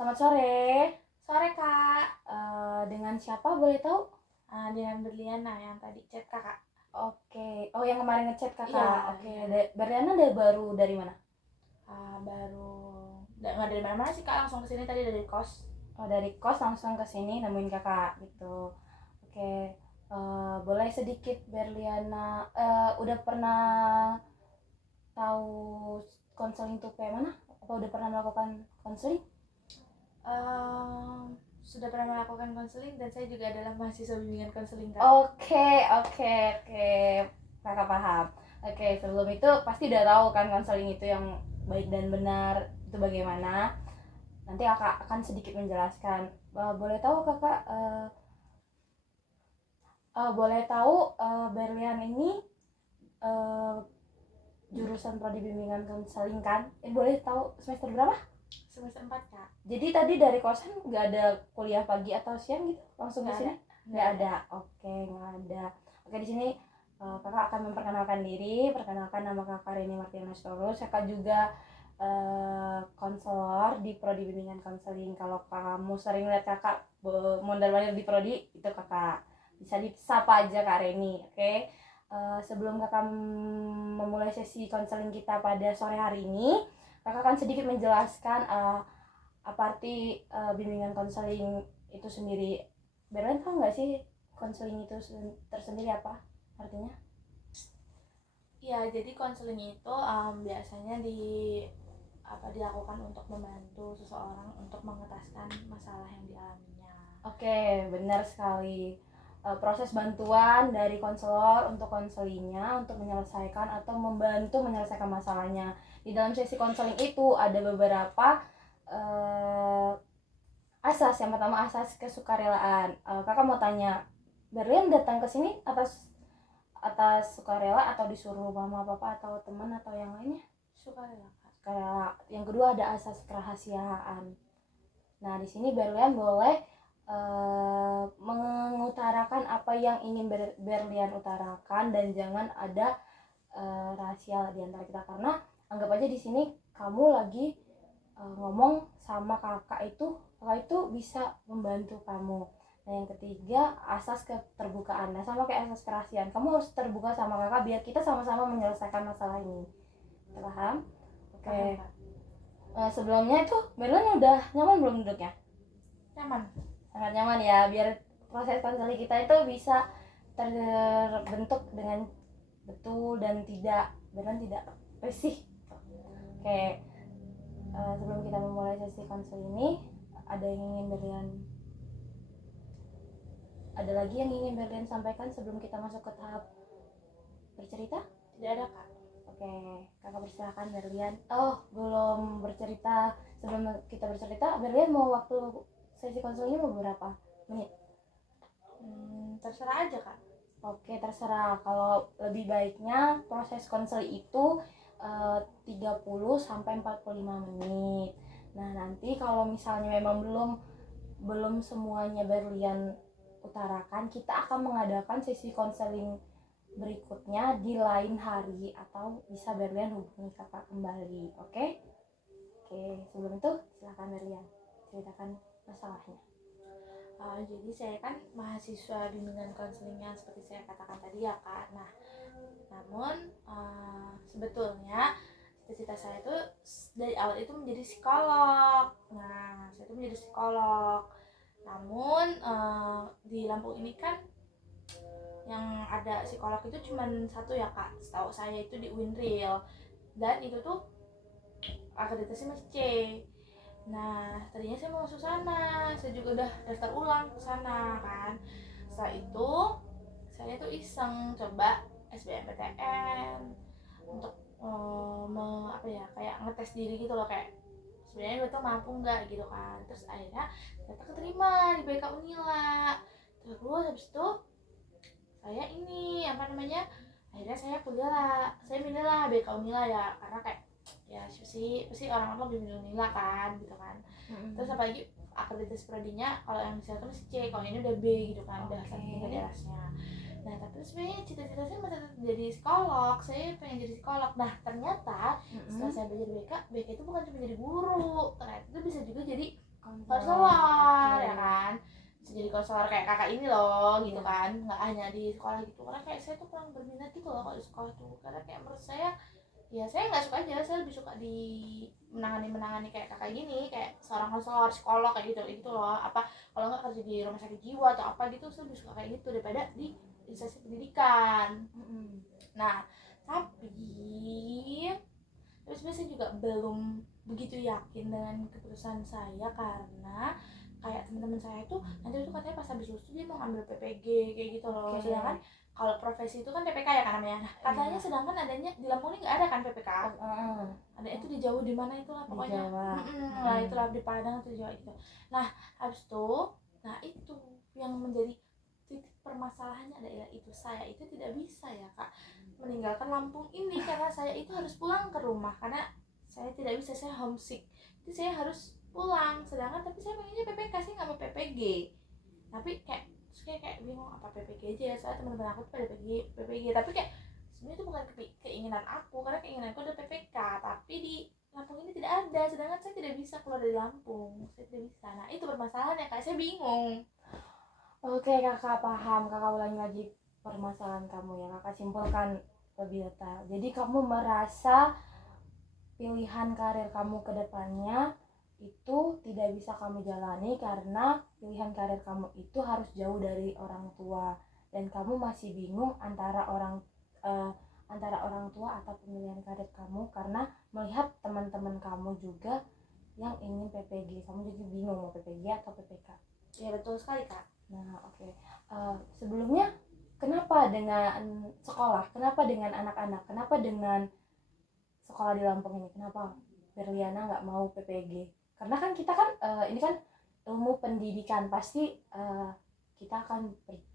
Selamat sore. Sore Kak. Dengan siapa boleh tahu? Dengan Berliana yang tadi chat Kakak. Oke. Oh, yang kemarin ngechat Iya, kakak. Oke. iya. Berliana udah baru dari mana? Baru nggak dari mana-mana sih Kak, langsung kesini tadi dari kos. Oh, dari kos langsung ke sini nemuin kakak gitu. Oke. Boleh sedikit Berliana udah pernah tahu konseling itu kayak mana? Apa udah pernah melakukan konseling? Sudah pernah melakukan konseling dan saya juga adalah mahasiswa bimbingan konseling Kak. Oke. Kakak paham. Oke, sebelum itu pasti udah tahu kan konseling itu yang baik dan benar itu bagaimana. Nanti kakak akan sedikit menjelaskan. Boleh tahu kakak, boleh tahu Berlian ini jurusan prodi bimbingan konseling kan? Boleh tahu semester berapa? Semester 4 Kak. Jadi tadi dari kosan nggak ada kuliah pagi atau siang gitu? Langsung ke sini? Nggak ada. Oke, nggak ada. Oke, di sini kakak akan memperkenalkan diri. Perkenalkan, nama kakak Rini Martina Storus. Kakak juga konselor di prodi bimbingan konseling. Kalau kamu sering lihat kakak mondar-mandir di prodi, itu kakak. Bisa disapa aja Kak Reni, oke? Sebelum kakak memulai sesi konseling kita pada sore hari ini, kakak akan sedikit menjelaskan apa arti bimbingan konseling itu sendiri. Berlian tahu nggak sih konseling itu tersendiri apa artinya? Iya, jadi konseling itu biasanya dilakukan untuk membantu seseorang untuk mengetaskan masalah yang dialaminya. Oke, benar sekali. Proses bantuan dari konselor untuk konselingnya untuk menyelesaikan atau membantu menyelesaikan masalahnya. Di dalam sesi konseling itu ada beberapa asas. Yang pertama asas kesukarelaan. Kakak mau tanya, Berlian datang ke sini atas sukarela atau disuruh mama papa atau teman atau yang lainnya? Sukarela Kak. Sukarela. Yang kedua ada asas kerahasiaan. Nah, di sini Berlian boleh mengutarakan apa yang ingin Berlian utarakan dan jangan ada rahasia di antara kita, karena anggap aja di sini kamu lagi ngomong sama kakak itu bisa membantu kamu. Nah, yang ketiga asas keterbukaan. Nah, sama kayak asas kerahasiaan, kamu harus terbuka sama kakak biar kita sama-sama menyelesaikan masalah ini. Paham? Oke. Sebelumnya itu Berlian udah nyaman belum duduknya? Nyaman. Sangat nyaman ya, biar proses konseling kita itu bisa terbentuk dengan betul dan tidak risih. Oke. Sebelum kita memulai sesi konseling ini, ada lagi yang ingin Berlian sampaikan sebelum kita masuk ke tahap bercerita? Tidak ada Kak. Oke, kakak persilakan Berlian. Oh, belum bercerita. Sebelum kita bercerita, Berlian mau waktu sesi konselingnya mau berapa menit? Terserah aja Kak. Oke, terserah. Kalau lebih baiknya proses konseling itu 30 sampai 45 menit. Nah, nanti kalau misalnya memang belum semuanya Berlian utarakan, kita akan mengadakan sesi konseling berikutnya di lain hari atau bisa Berlian hubungi kakak kembali. Oke? Oke, sebelum itu silakan Berlian ceritakan masalahnya. Jadi saya kan mahasiswa bimbingan konseling yang seperti saya katakan tadi ya Kak. Nah, namun sebetulnya cita-cita saya itu dari awal itu menjadi psikolog. Nah, saya itu menjadi psikolog. Namun di Lampung ini kan yang ada psikolog itu cuma satu ya Kak. Setahu saya itu di Winril. Dan itu tuh akreditasi masih C. Nah, tadinya saya mau masuk sana, saya juga udah daftar ulang ke sana kan. Setelah itu, saya tuh iseng coba SBMPTN untuk kayak ngetes diri gitu loh, kayak sebenarnya gue tuh mampu nggak gitu kan. Terus akhirnya ternyata keterima di BK Unila. Terus habis itu saya akhirnya saya kuliah lah, saya milih lah BK Unila ya, karena kayak ya pasti orang-orang lebih milih Unila kan gitu kan. Terus apalagi akreditasi prodinya kalau yang misalnya masih C, kalau ini udah B gitu kan, udah sertifikat DRS-nya. Nah, tapi sebenarnya cita-cita saya masih jadi psikolog, saya pengen jadi psikolog. Nah, ternyata setelah saya belajar BK itu bukan cuma jadi guru, ternyata itu bisa juga jadi konselor oke. ya kan, bisa jadi konselor kayak kakak ini loh gitu kan, nggak hanya di sekolah gitu. Karena kayak saya tuh kurang berminat gitu loh kalau di sekolah tuh, karena kayak menurut saya ya saya nggak suka aja, saya lebih suka di menangani kayak kakak gini, kayak seorang konselor psikolog kayak gitu loh, apa kalau nggak kerja di rumah sakit jiwa atau apa gitu, saya lebih suka kayak gitu daripada di instansi pendidikan. Nah tapi sebenarnya saya juga belum begitu yakin dengan keputusan saya, karena kayak teman-teman saya tuh nanti tuh katanya pas habis lulus tuh dia mau ngambil PPG kayak gitu loh. Oke. Sedangkan kalau profesi itu kan PPK ya kan namanya. Nah, katanya Iya. sedangkan adanya di Lampung ini nggak ada kan PPK. Heeh. Ada itu di Jawa di mana itulah Di pokoknya. Jawa. Nah itulah di Padang atau di Jawa gitu. Nah habis itu, nah itu yang menjadi titik permasalahannya adalah itu saya itu tidak bisa ya kak meninggalkan Lampung ini, karena saya itu harus pulang ke rumah karena saya tidak bisa, saya homesick, jadi saya harus pulang. Sedangkan tapi saya pengennya PPK, saya nggak mau PPG, tapi kayak terus kayak bingung apa PPG aja ya, soalnya teman-teman aku tuh pada PPG, tapi kayak sebenarnya itu bukan keinginan aku, karena keinginanku udah PPK tapi di Lampung ini tidak ada, sedangkan saya tidak bisa keluar dari Lampung, saya tidak bisa. Nah itu permasalahannya kak, saya bingung. Oke kakak paham, kakak ulangi lagi permasalahan kamu ya, kakak simpulkan lebih detail. Jadi kamu merasa pilihan karir kamu ke depannya itu tidak bisa kamu jalani karena pilihan karir kamu itu harus jauh dari orang tua, dan kamu masih bingung eh, antara orang tua atau pemilihan karir kamu karena melihat teman-teman kamu juga yang ingin PPG, kamu jadi bingung mau PPG atau PPK. Ya betul sekali kak. Nah oke. Sebelumnya kenapa dengan sekolah, kenapa dengan anak-anak, kenapa dengan sekolah di Lampung ini, kenapa Berliana nggak mau PPG? Karena kan kita kan ini kan ilmu pendidikan, pasti kita akan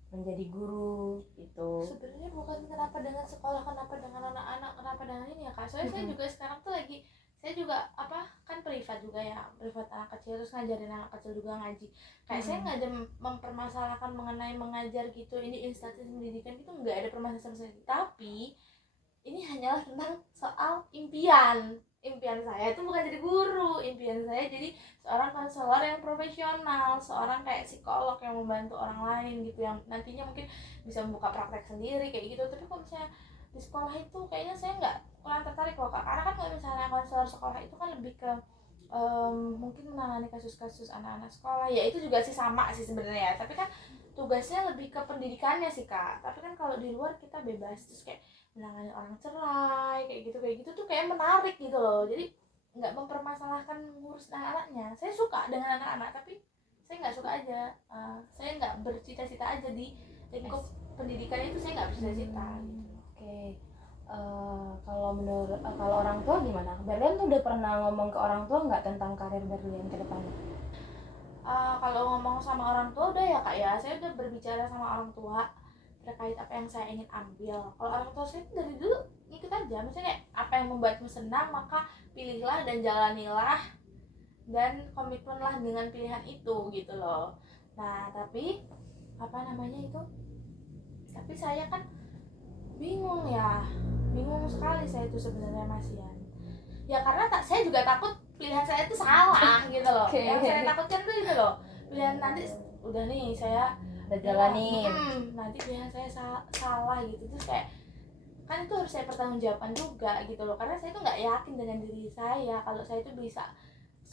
menjadi guru gitu. Sebenarnya bukan kenapa dengan sekolah, kenapa dengan anak-anak, kenapa dengan ini ya kak, soalnya saya juga sekarang tuh lagi, saya juga apa kan privat juga ya, privat anak kecil, terus ngajarin anak kecil juga ngaji. Kayak saya nggak ada mempermasalahkan mengenai mengajar gitu, ini instansi pendidikan itu nggak ada permasalahan sama sekali. Tapi ini hanyalah tentang soal impian saya itu bukan jadi guru, impian saya jadi seorang konselor yang profesional, seorang kayak psikolog yang membantu orang lain gitu, yang nantinya mungkin bisa membuka praktek sendiri kayak gitu. Tapi kalau misalnya di sekolah itu kayaknya saya nggak kurang tertarik loh kak, karena kan kalau misalnya konselor sekolah itu kan lebih ke mungkin menangani kasus-kasus anak-anak sekolah, ya itu juga sih sama sih sebenarnya, tapi kan tugasnya lebih ke pendidikannya sih kak. Tapi kan kalau di luar kita bebas, terus kayak menangani orang cerai kayak gitu tuh kayak menarik gitu loh, jadi nggak mempermasalahkan ngurus anak-anaknya. Saya suka dengan anak-anak, tapi saya nggak suka aja, saya nggak bercita-cita aja di lingkup pendidikan itu, saya nggak bercita-cita gitu. Oke. Kalau menurut kalau orang tua gimana? Berlian tuh udah pernah ngomong ke orang tua nggak tentang karir Berlian ke depannya? Kalau ngomong sama orang tua udah ya kak ya, saya udah berbicara sama orang tua terkait apa yang saya ingin ambil. Kalau orang tua saya dari dulu ikut aja, misalnya kayak apa yang membuatmu senang maka pilihlah dan jalanilah dan komitmenlah dengan pilihan itu gitu loh. Nah tapi apa namanya itu, tapi saya kan bingung ya, bingung sekali saya itu sebenarnya Mas Yan ya, karena saya juga takut pilihan saya itu salah gitu loh. Okay. Yang saya takutkan tuh gitu loh, pilihan nanti udah nih saya Udah jalanin. nanti pilihan saya salah gitu, terus kayak kan itu harus saya pertanggungjawabkan juga gitu loh, karena saya tuh nggak yakin dengan diri saya kalau saya itu bisa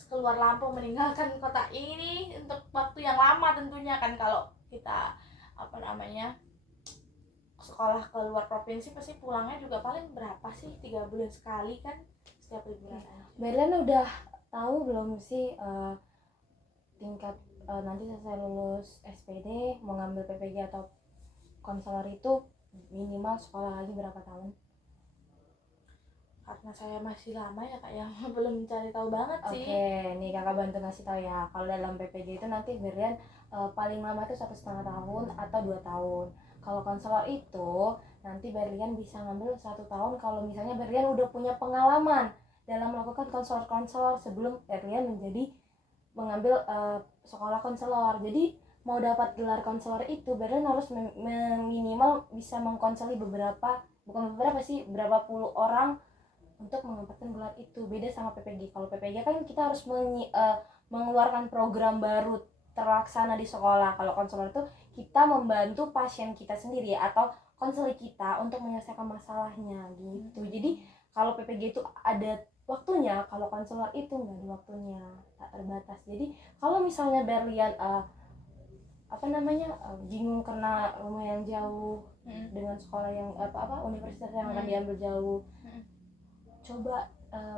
keluar Lampung meninggalkan kota ini untuk waktu yang lama tentunya kan. Kalau kita apa namanya sekolah ke luar provinsi pasti pulangnya juga paling berapa sih, 3 bulan sekali kan setiap liburan aja. Berlian udah tahu belum sih tingkat nanti selesai lulus SPD mau ngambil PPG atau konselor itu minimal sekolah lagi berapa tahun? Karena saya masih lama ya kak ya, belum cari tahu banget sih. Oke, nih kakak bantu ngasih tahu ya. Kalau dalam PPG itu nanti Berlian paling lama itu 1,5 tahun atau 2 tahun. Kalau konselor itu nanti Berlian bisa ngambil 1 tahun kalau misalnya Berlian udah punya pengalaman dalam melakukan konselor sebelum Berlian mengambil sekolah konselor. Jadi mau dapat gelar konselor itu Berlian harus minimal bisa mengkonseli berapa puluh orang untuk mendapatkan gelar itu. Beda sama PPG. Kalau PPG kan kita harus mengeluarkan program baru terlaksana di sekolah. Kalau konselor itu kita membantu pasien kita sendiri atau konseling kita untuk menyelesaikan masalahnya gitu. Jadi kalau PPG itu ada waktunya, kalau konselor itu nggak ada waktunya, tak terbatas. Jadi kalau misalnya Berlian bingung karena rumah yang jauh dengan sekolah yang universitas yang akan diambil jauh, coba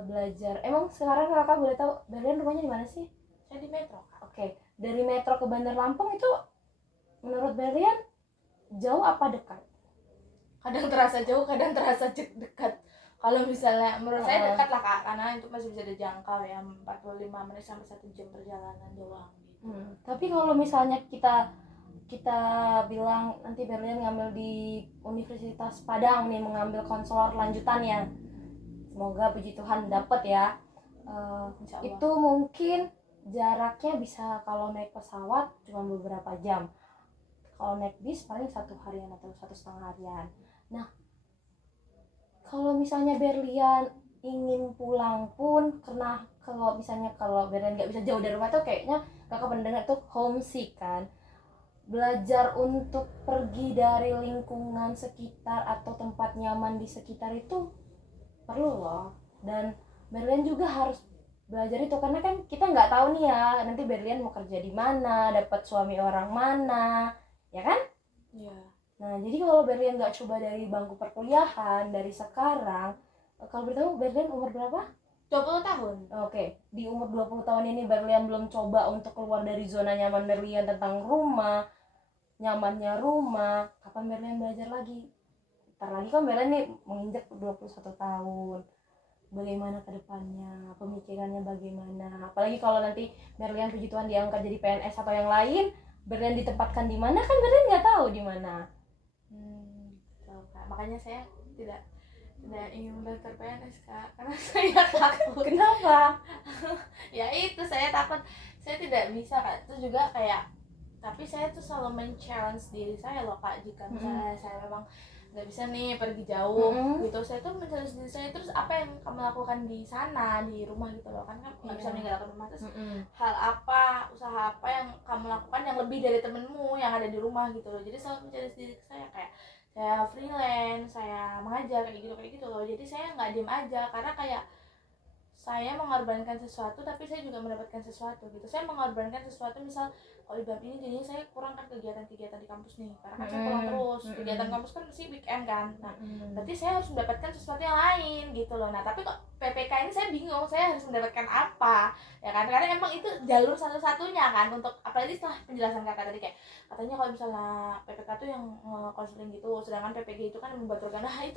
belajar. Emang sekarang kakak boleh tahu Berlian rumahnya di mana sih? Saya di Metro, Kak. Oke, dari Metro ke Bandar Lampung itu menurut Berlian jauh apa dekat? Kadang terasa jauh, kadang terasa dekat. Kalau misalnya menurut saya dekat lah, Kak, karena itu masih bisa dijangkau ya, 45 menit sampai 1 jam perjalanan doang gitu. Tapi kalau misalnya kita bilang nanti Berlian ngambil di Universitas Padang nih, mengambil konselor lanjutan ya, semoga puji Tuhan dapat ya. Itu mungkin jaraknya bisa, kalau naik pesawat cuma beberapa jam, kalau naik bis paling 1 harian atau 1,5 harian. Nah, kalau misalnya Berlian ingin pulang pun, karena kalau Berlian nggak bisa jauh dari rumah tuh kayaknya kakak pendengar tuh homesick kan, belajar untuk pergi dari lingkungan sekitar atau tempat nyaman di sekitar itu perlu loh. Dan Berlian juga harus belajar itu, karena kan kita nggak tahu nih ya nanti Berlian mau kerja di mana, dapat suami orang mana, ya kan? Iya. Nah, jadi kalau Berlian nggak coba dari bangku perkuliahan dari sekarang, kalau beritahu Berlian umur berapa? 20 tahun. Oke, di umur 20 tahun ini Berlian belum coba untuk keluar dari zona nyaman Berlian tentang rumah, nyamannya rumah, kapan Berlian belajar lagi? Ntar lagi kan Berlian nih menginjak 21 tahun. Bagaimana ke depannya, pemikirannya bagaimana? Apalagi kalau nanti Berlian puji Tuhan diangkat jadi PNS atau yang lain, Berlian ditempatkan di mana kan Berlian nggak tahu di mana. Makanya saya tidak ingin mendaftar PNS, Kak, karena saya takut. Kenapa? Ya itu, saya takut saya tidak bisa, Kak. Itu juga kayak, tapi saya tuh selalu men-challenge diri saya loh, Kak, jika misalnya saya memang nggak bisa nih pergi jauh gitu, saya tuh men-challenge diri saya, terus apa yang kamu lakukan di sana, di rumah gitu loh, kan nggak bisa meninggalkan rumah, terus hal apa, usaha apa yang kamu lakukan yang lebih dari temenmu yang ada di rumah gitu loh. Jadi selalu men-challenge diri saya, kayak saya freelance, saya mengajar kayak gitu loh. Jadi saya nggak diem aja, karena kayak saya mengorbankan sesuatu tapi saya juga mendapatkan sesuatu gitu. Saya mengorbankan sesuatu, misal kalau di bab ini jadinya saya kurang kan kegiatan-kegiatan di kampus nih, karena kan saya pulang terus, kegiatan kampus kan mesti weekend kan. Nah, berarti saya harus mendapatkan sesuatu yang lain gitu loh. Nah, tapi kok PPK ini saya bingung saya harus mendapatkan apa, ya kan, karena emang itu jalur satu-satunya kan untuk, apalagi setelah penjelasan kakak tadi, kayak katanya kalau misalnya PPK tuh yang konseling gitu, sedangkan PPG itu kan membuat program. Nah, itu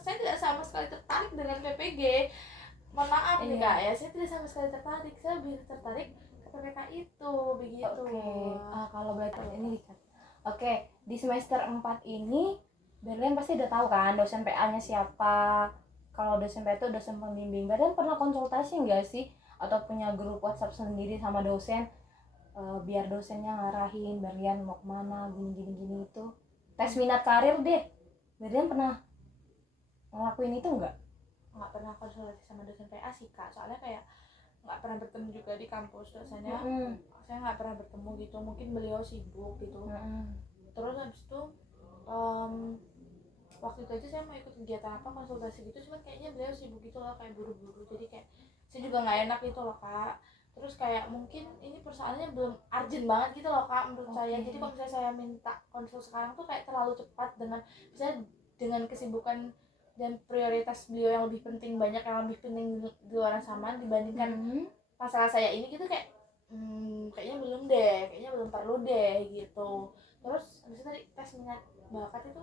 saya tidak sama sekali tertarik dengan PPG. Mohon maaf nih, Kak, ya, saya tidak sama sekali tertarik. Saya lebih tertarik ke PPK itu, begitu. Kalau berarti ini dicat. Di semester 4 ini Berlian pasti udah tahu kan dosen PA-nya siapa. Kalau dosen PA itu dosen pembimbing. Berlian pernah konsultasi nggak sih, atau punya grup WhatsApp sendiri sama dosen, biar dosennya ngarahin Berlian mau kemana, gini itu. Tes minat karir deh. Berlian pernah ngelakuin itu nggak? Nggak pernah konsultasi sama dosen PA sih, Kak, soalnya kayak nggak pernah bertemu juga di kampus dosennya. Saya nggak pernah bertemu gitu, mungkin beliau sibuk gitu. Terus habis itu waktu itu aja saya mau ikut kegiatan apa konsultasi gitu, cuman kayaknya beliau sibuk gitu loh, kayak buru-buru, jadi kayak saya juga nggak enak gitu loh, Kak. Terus kayak mungkin ini persoalannya belum urgent banget gitu loh, Kak, menurut saya. Jadi kalau misalnya saya minta konsul sekarang tuh kayak terlalu cepat, dengan kesibukan dan prioritas beliau yang lebih penting, banyak yang lebih penting di luar sana dibandingkan masalah saya ini gitu, kayak kayaknya belum perlu deh gitu. Terus habis itu tadi tes minat bakat itu,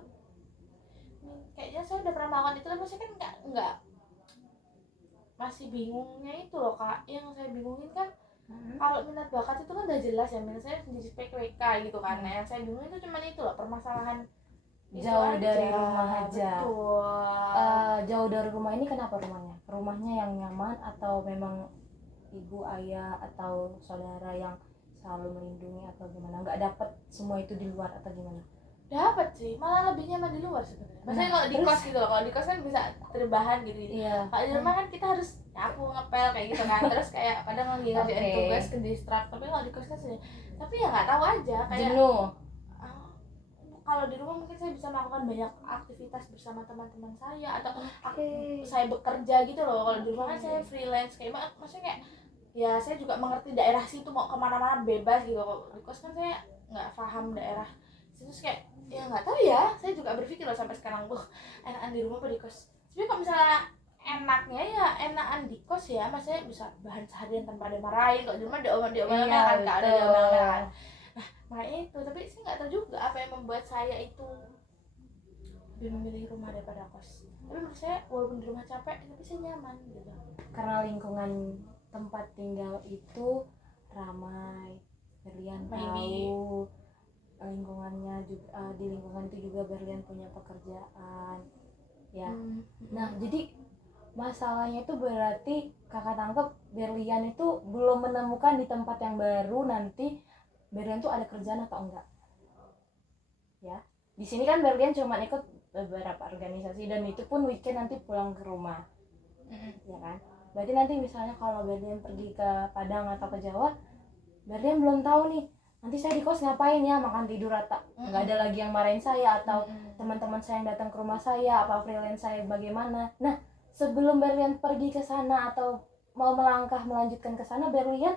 kayaknya saya udah pernah melakukan itu, tapi saya kan nggak masih bingungnya itu loh, Kak. Yang saya bingungin kan kalau minat bakat itu kan udah jelas ya, minat saya di PPK gitu kan. Nah, yang saya bingungin itu cuma itu loh, permasalahan jauh dari rumah aja. Betul. Jauh dari rumah ini kenapa rumahnya yang nyaman, atau memang ibu ayah atau saudara yang selalu melindungi, atau gimana, nggak dapet semua itu di luar atau gimana? dapat sih, malah lebih nyaman di luar sebenarnya. Maksudnya kalau di kos gitu loh, kalau di kos kan bisa terbahan gitu. Iya. Kalau di rumah kan kita harus nyapu, ngepel kayak gitu kan. Terus kayak kadang lagi ngerjain Oke. tugas ke distrak. Tapi kalau di kos kan sih, tapi ya nggak tahu aja kayak Jenuh. kalau di rumah mungkin saya bisa melakukan banyak aktivitas bersama teman-teman saya atau Oke. saya bekerja gitu loh. Kalau di rumah kan saya freelance kayak maksudnya kayak ya saya juga mengerti daerah situ mau kemana-mana bebas gitu. Kalau di kos kan saya nggak paham daerah situ, terus kayak ya nggak tahu ya, saya juga berpikir loh sampai sekarang tuh enakan di rumah apa di kos. Tapi kalau misalnya enaknya ya enakan di kos ya, maksudnya bisa bahan seharian tanpa ada marahin. Kalau di rumah diomelin Iya, kan nggak ada betul. diomelin kan. Nah makanya itu, tapi saya nggak tahu juga apa yang membuat saya itu lebih memilih rumah daripada kos. Tapi menurut saya walaupun di rumah capek tapi saya nyaman gitu. Karena lingkungan tempat tinggal itu ramai, Berlian Maybe. tahu lingkungannya juga, di lingkungan itu juga Berlian punya pekerjaan ya. Nah jadi masalahnya itu berarti kakak tangkep Berlian itu belum menemukan di tempat yang baru nanti Berlian tuh ada kerjaan atau enggak ya. Di sini kan Berlian cuma ikut beberapa organisasi dan itu pun weekend nanti pulang ke rumah ya kan. Berarti nanti misalnya kalau Berlian pergi ke Padang atau ke Jawa, Berlian belum tahu nih nanti saya di kos ngapain ya, makan tidur atau nggak ada lagi yang marahin saya atau teman-teman saya yang datang ke rumah saya apa freelance saya bagaimana. Nah sebelum Berlian pergi ke sana atau mau melangkah melanjutkan ke sana, Berlian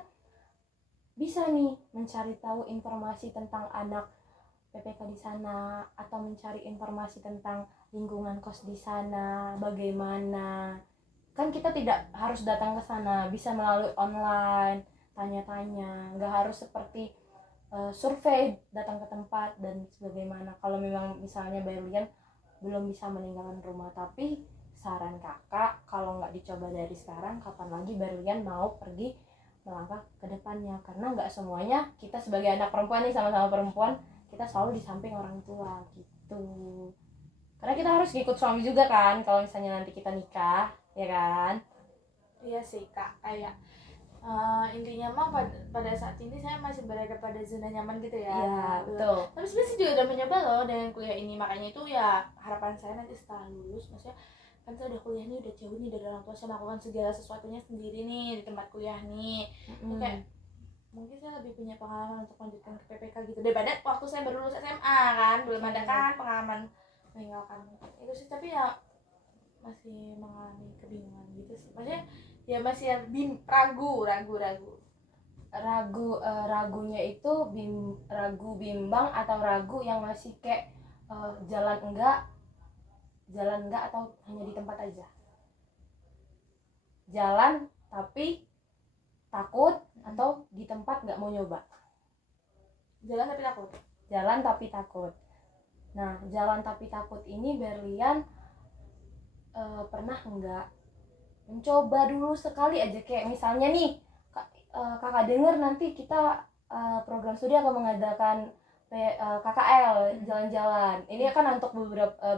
bisa nih mencari tahu informasi tentang anak PPK di sana atau mencari informasi tentang lingkungan kos di sana bagaimana. Kan kita tidak harus datang ke sana, bisa melalui online tanya-tanya, nggak harus seperti survei datang ke tempat dan sebagaimana. Kalau memang misalnya Berlian belum bisa meninggalkan rumah, tapi saran kakak kalau nggak dicoba dari sekarang, kapan lagi Berlian mau pergi melangkah ke depannya. Karena nggak semuanya kita sebagai anak perempuan nih, sama-sama perempuan, kita selalu di samping orang tua gitu. Karena kita harus ngikut suami juga kan kalau misalnya nanti kita nikah, ya kan? Iya sih kak, kayak intinya mah pada saat ini saya masih berada pada zona nyaman gitu ya. Iya betul. Tapi sebenarnya saya juga udah mencoba loh dengan kuliah ini, makanya itu ya harapan saya nanti setelah lulus, maksudnya kan saya udah kuliah nih, udah jauh nih dari orang tua, saya melakukan segala sesuatunya sendiri nih di tempat kuliah nih. Kayak mungkin saya lebih punya pengalaman untuk lanjutkan ke PPK gitu daripada waktu saya baru lulus SMA kan, belum ada kan pengalaman meninggalkan itu sih. Tapi ya masih mengalami kebingungan gitu sih, maksudnya ya masih ragu. Ragunya itu ragu bimbang atau ragu yang masih kayak jalan enggak atau hanya di tempat aja, jalan tapi takut atau di tempat nggak mau nyoba. Jalan tapi takut. Nah jalan tapi takut ini Berlian pernah nggak mencoba dulu sekali aja, kayak misalnya nih kakak dengar nanti kita program studi akan mengadakan KKL jalan-jalan. Ini kan untuk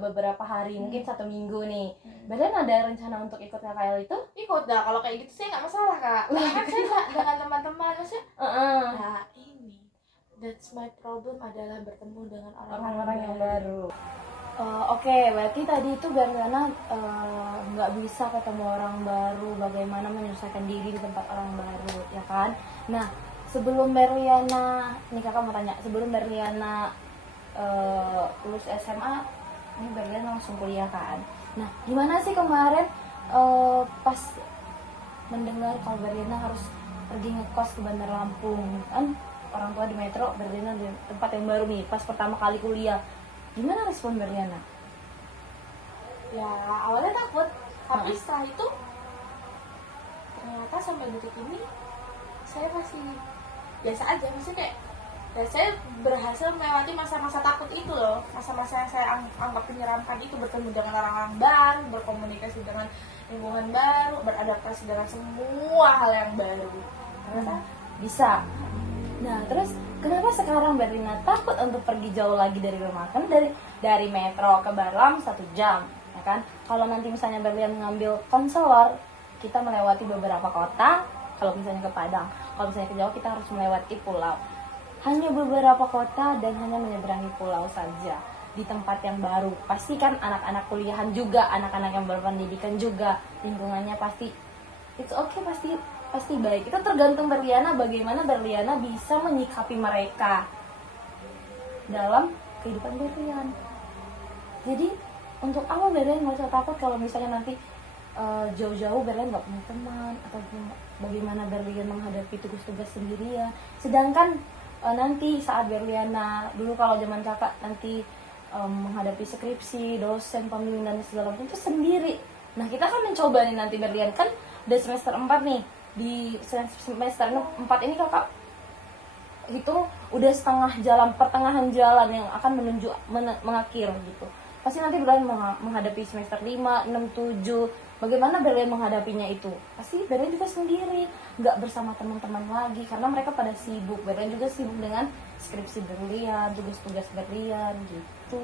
beberapa hari, mungkin 1 minggu nih. Berlian ada rencana untuk ikut KKL itu? Ikut dah, kalau kayak gitu saya nggak masalah kak, karena kan saya dengan teman-teman, maksudnya nah ini that's my problem adalah bertemu dengan orang-orang yang baru. Oke, berarti tadi itu Berliana nggak bisa ketemu orang baru, bagaimana menyelesaikan diri di tempat orang baru, ya kan? Nah, sebelum Berliana, nih kakak mau tanya, sebelum Berliana lulus SMA, ini Berliana langsung kuliah kan? Nah, gimana sih kemarin pas mendengar kalau Berliana harus pergi ngekos ke Bandar Lampung, kan orang tua di Metro, Berliana di tempat yang baru nih, pas pertama kali kuliah. Gimana respon Berliana? Ya awalnya takut, tapi setelah itu ternyata sampai detik ini saya masih biasa aja, maksudnya kayak ya saya berhasil melewati masa-masa takut itu loh, masa-masa yang saya anggap menyeramkan itu, bertemu dengan orang-orang baru, berkomunikasi dengan lingkungan baru, beradaptasi dengan semua hal yang baru. Ternyata bisa. Nah terus kenapa sekarang Berliana takut untuk pergi jauh lagi dari rumah? Kan dari Metro ke Balam 1 jam, ya kan? Kalau nanti misalnya Berliana ngambil konselor, kita melewati beberapa kota. Kalau misalnya ke Padang, kalau misalnya ke Jawa kita harus melewati pulau. hanya beberapa kota dan hanya menyeberangi pulau saja di tempat yang baru. Pasti kan anak-anak kuliahan juga, anak-anak yang berpendidikan juga, lingkungannya pasti it's okay, pasti baik. Itu tergantung Berliana, bagaimana Berliana bisa menyikapi mereka dalam kehidupan Berlian. Jadi untuk apa Berlian nggak usah takut kalau misalnya nanti jauh-jauh Berlian nggak punya teman, atau bagaimana Berlian menghadapi tugas-tugas sendirian. Sedangkan nanti saat Berliana dulu, kalau zaman kakak nanti menghadapi skripsi, dosen, pembimbing dan segala macam itu sendiri. Nah kita kan mencoba nih nanti Berlian kan udah semester 4 nih, di semester 4 ini kakak hitung udah setengah jalan, pertengahan jalan yang akan menuju mengakhir gitu. Pasti nanti Berlian menghadapi semester 5, 6, 7. Bagaimana Berlian menghadapinya itu? Pasti Berlian juga sendiri, nggak bersama teman-teman lagi karena mereka pada sibuk. Berlian juga sibuk dengan skripsi Berlian, tugas-tugas Berlian gitu.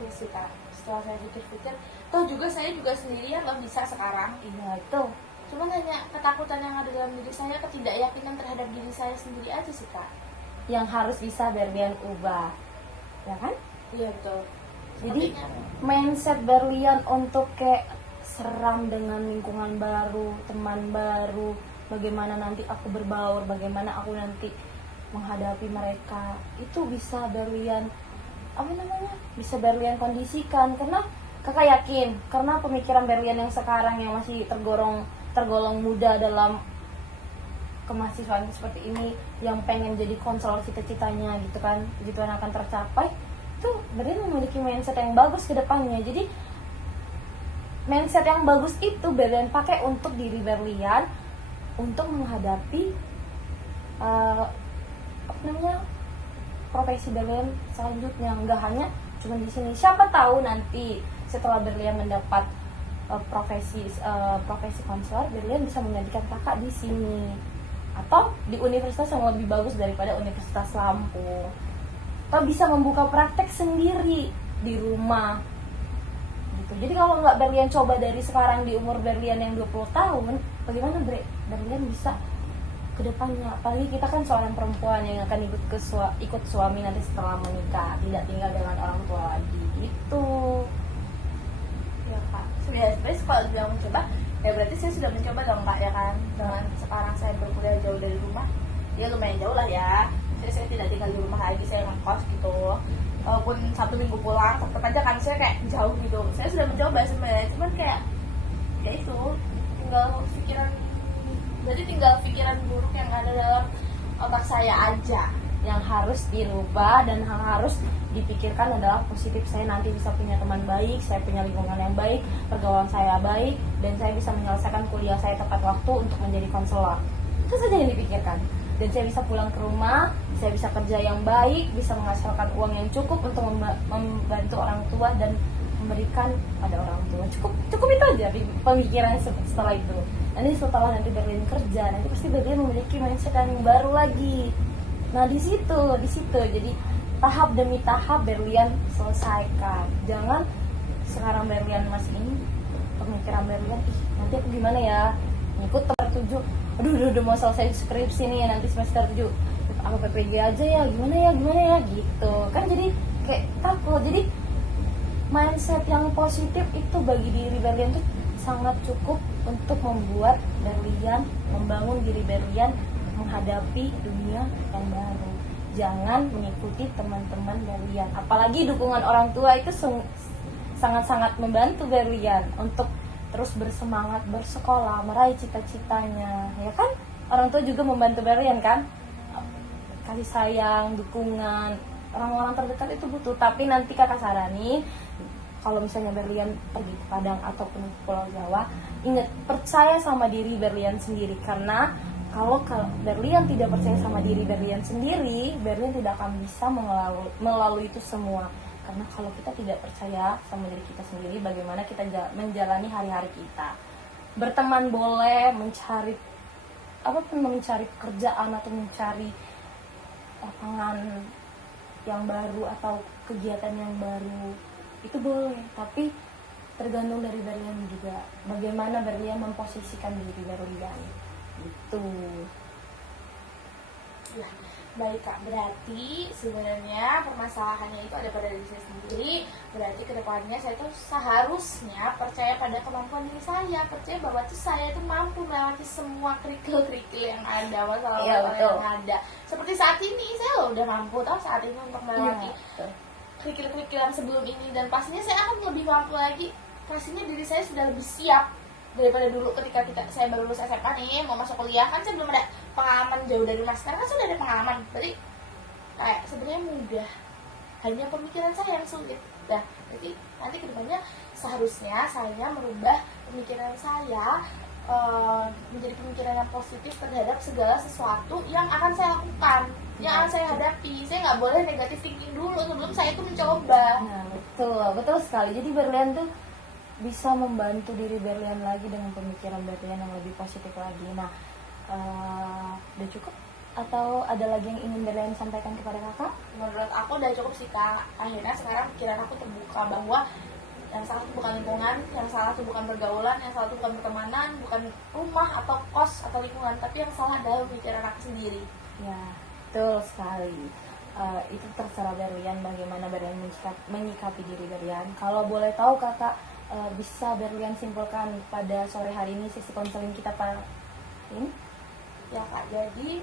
Ya sih Kak, setelah saya pikir-pikir, toh juga saya juga sendirian nggak bisa sekarang. Iya itu. Cuma hanya ketakutan yang ada dalam diri saya, ketidakyakinan terhadap diri saya sendiri aja sih Kak, yang harus bisa Berlian ubah, ya kan? Iya betul. Jadi mindset Berlian untuk kayak seram dengan lingkungan baru, teman baru, bagaimana nanti aku berbaur, bagaimana aku nanti menghadapi mereka, itu bisa Berlian bisa Berlian kondisikan. Karena kakak yakin, karena pemikiran Berlian yang sekarang yang masih tergolong muda dalam kemahasiswaan seperti ini, yang pengen jadi konselor cita-citanya gitu kan, gitu akan tercapai, itu Berlian memiliki mindset yang bagus ke depannya. Jadi mindset yang bagus itu Berlian pakai untuk diri Berlian untuk menghadapi profesi Berlian selanjutnya. Nggak hanya cuma di sini, siapa tahu nanti setelah Berlian mendapat profesi konselor, Berlian bisa menjadikan kakak di sini atau di universitas yang lebih bagus daripada Universitas Lampung, atau bisa membuka praktek sendiri di rumah gitu. Jadi kalau nggak Berlian coba dari sekarang di umur Berlian yang 20 tahun, bagaimana Berlian bisa ke depannya? Apalagi kita kan seorang perempuan yang akan ikut suami nanti setelah menikah, tidak tinggal dengan orang tua lagi gitu. Ya Kak, sebenarnya kalau bilang mencoba, ya berarti saya sudah mencoba dong Kak, ya kan. Dengan sekarang saya berkuliah jauh dari rumah, ya lumayan jauh lah ya. Saya tidak tinggal di rumah lagi, saya ngekos gitu. Walaupun Sabtu Minggu pulang, tetap aja kan saya kayak jauh gitu. Saya sudah mencoba sebenarnya, cuman kayak ya itu tinggal pikiran buruk yang ada dalam otak saya aja yang harus dirubah, dan yang harus dipikirkan adalah positif. Saya nanti bisa punya teman baik, saya punya lingkungan yang baik, pergaulan saya baik, dan saya bisa menyelesaikan kuliah saya tepat waktu untuk menjadi konselor. Itu saja yang dipikirkan. Dan saya bisa pulang ke rumah, saya bisa kerja yang baik, bisa menghasilkan uang yang cukup untuk membantu orang tua dan memberikan pada orang tua. Cukup itu aja pemikiran setelah itu. Nanti setelah Berlian kerja, nanti pasti Berlian memiliki mindset yang baru lagi. Nah di situ jadi tahap demi tahap Berlian selesaikan. Jangan sekarang Berlian masih ini pemikiran Berlian, nanti aku gimana ya, ngikut tertuju, udah mau selesai skripsi nih nanti semester 7, apa PPG aja ya, gimana ya gitu kan. Jadi kayak takut. Jadi mindset yang positif itu bagi diri Berlian tuh sangat cukup untuk membuat Berlian, membangun diri Berlian menghadapi dunia yang baru. Jangan mengikuti teman-teman Berlian, apalagi dukungan orang tua itu sangat-sangat membantu Berlian untuk terus bersemangat bersekolah, meraih cita-citanya, ya kan? Orang tua juga membantu Berlian kan, kasih sayang, dukungan, orang-orang terdekat itu butuh. Tapi nanti kakak sarani, kalau misalnya Berlian pergi ke Padang ataupun ke Pulau Jawa, ingat, percaya sama diri Berlian sendiri. Karena kalau Berlian tidak percaya sama diri Berlian sendiri, Berlian tidak akan bisa melalui itu semua. Karena kalau kita tidak percaya sama diri kita sendiri, bagaimana kita menjalani hari-hari kita? Berteman boleh, mencari pekerjaan atau mencari lapangan yang baru atau kegiatan yang baru, itu boleh, tapi tergantung dari Berlian juga, bagaimana Berlian memposisikan diri Berlian gitu. Ya, Baik Kak, berarti sebenarnya permasalahannya itu ada pada diri saya sendiri. Berarti kedepannya saya tuh seharusnya percaya pada kemampuan diri saya, percaya bahwa tuh saya itu mampu melewati semua kerikil-kerikil yang ada, masalah-masalah yang ada. Seperti saat ini saya loh udah mampu tau saat ini untuk melewati kerikil-kerikil yang sebelum ini, dan pastinya saya akan lebih mampu lagi. Pastinya diri saya sudah lebih siap daripada dulu ketika saya baru lulus SMA nih mau masuk kuliah, kan saya belum ada pengalaman jauh dari rumah. Sekarang kan sudah ada pengalaman, berarti kayak sebenarnya mudah, hanya pemikiran saya yang sulit. Nah, jadi nanti kedepannya seharusnya saya merubah pemikiran saya menjadi pemikiran yang positif terhadap segala sesuatu yang akan saya lakukan, yang akan saya hadapi. Saya nggak boleh negatif thinking dulu sebelum saya itu mencoba. Nah, betul sekali. Jadi Berlian tuh bisa membantu diri Berlian lagi dengan pemikiran Berlian yang lebih positif lagi. Nah, udah cukup atau ada lagi yang ingin Berlian sampaikan kepada kakak? Menurut aku udah cukup sih Kak. Akhirnya sekarang pikiran aku terbuka bahwa yang salah itu bukan lingkungan, yang salah itu bukan pergaulan, yang salah itu bukan pertemanan, bukan rumah atau kos atau lingkungan, tapi yang salah adalah pikiran aku sendiri. Ya, betul sekali. Itu terserah Berlian bagaimana Berlian menyikapi diri Berlian. Kalau boleh tahu kakak, bisa Berlian simpulkan pada sore hari ini sesi konseling kita pada ini? Ya Kak, jadi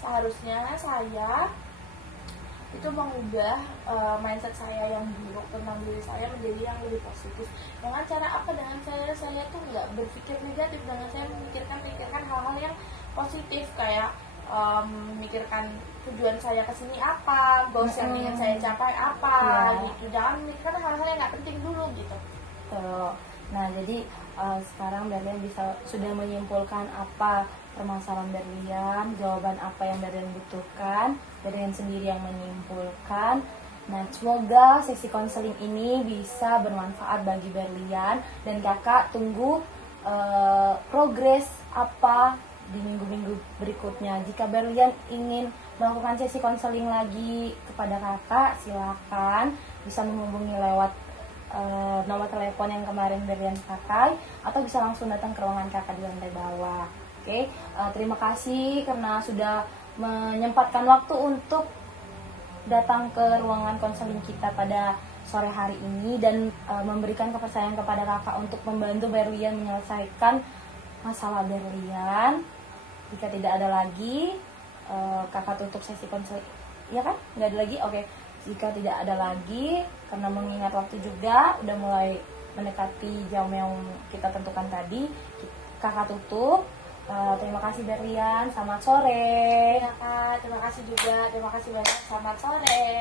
seharusnya saya itu mengubah mindset saya yang buruk tentang diri saya menjadi yang lebih positif. Dengan cara apa? Dengan saya tuh nggak berpikir negatif, dengan saya memikirkan hal-hal yang positif, kayak memikirkan tujuan saya kesini apa, goals yang ingin saya capai apa, gitu. Jangan memikirkan hal-hal yang nggak penting dulu gitu. Nah, jadi sekarang Berlian sudah menyimpulkan apa permasalahan Berlian, jawaban apa yang Berlian butuhkan, Berlian sendiri yang menyimpulkan. Nah, semoga sesi konseling ini bisa bermanfaat bagi Berlian, dan kakak tunggu progres apa di minggu-minggu berikutnya. Jika Berlian ingin melakukan sesi konseling lagi kepada kakak, silakan bisa menghubungi lewat nomor telepon yang kemarin Berlian pakai, atau bisa langsung datang ke ruangan kakak di lantai bawah. Oke, terima kasih karena sudah menyempatkan waktu untuk datang ke ruangan konseling kita pada sore hari ini, dan memberikan kepercayaan kepada kakak untuk membantu Berlian menyelesaikan masalah Berlian. Jika tidak ada lagi, kakak tutup sesi konseling. Iya kan? Nggak ada lagi? Oke. Jika tidak ada lagi, karena mengingat waktu juga udah mulai mendekati jam yang kita tentukan tadi, kakak tutup. Terima kasih Berlian, selamat sore. Ya Kak, terima kasih juga, terima kasih banyak, selamat sore.